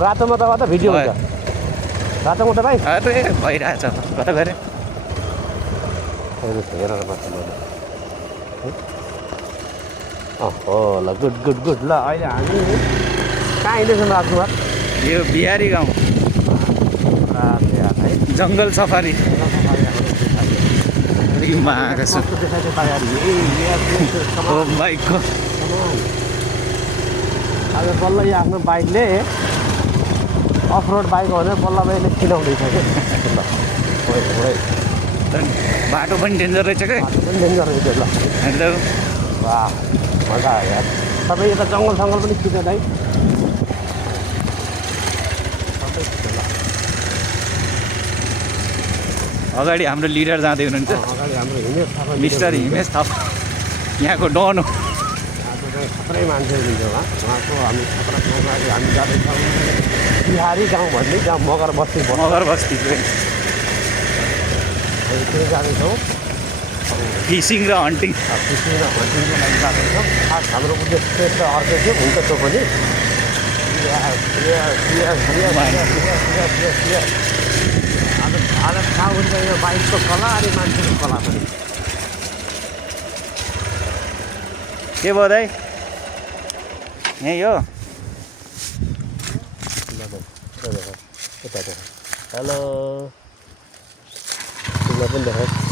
रातोमा त भिडियो हुन्छ रातोमा त भाइ अरे भइरहेछ कता गरे हेरेर बस्छु मैले हो ल गुड गुड गुड ल अहिले हामी कहाँ हिँड्दैछौँ राजकुमार यो बिहारी गाउँ है जङ्गल सफारी हो बाइकको आज बल्ल यो आफ्नो बाइकले अफ रोड बाइक हो भने बल्ल बाइकले चिनाउँदैछ कि बाटो पनि डेन्जर रहेछ क्या पनि डेन्जर रहेछ ल एकदम वाह मजा आयो यार तपाईँ यता जङ्गल सङ्गल पनि खिच्छ दाइ अगाडि हाम्रो लिडर जाँदै हुनुहुन्छ अगाडि हाम्रो हिमेश थापा मिस्टर हिमेश थापा यहाँको डन हो आज चाहिँ खत्रै मान्छे हुनुहुन्छ उहाँको हामी खतरा ठाउँमा हामी जाँदैछौँ बिहारी गाउँ भन्ने जहाँ मगर बस्ती मगर बस्ती त्यो जाँदैछौँ फिसिङ र हन्टिङ फिसिङ र हन्टिङको लागि जाँदैछौँ खास हाम्रो उद्देश्य त अर्कै थियो हुन्छ त्यो पनि आज थाहा हुन्छ यो बाइकको कला अनि मान्छेको कला पनि के भयो दाइ यहीँ हो हेलो तिमीलाई पनि देखाऊ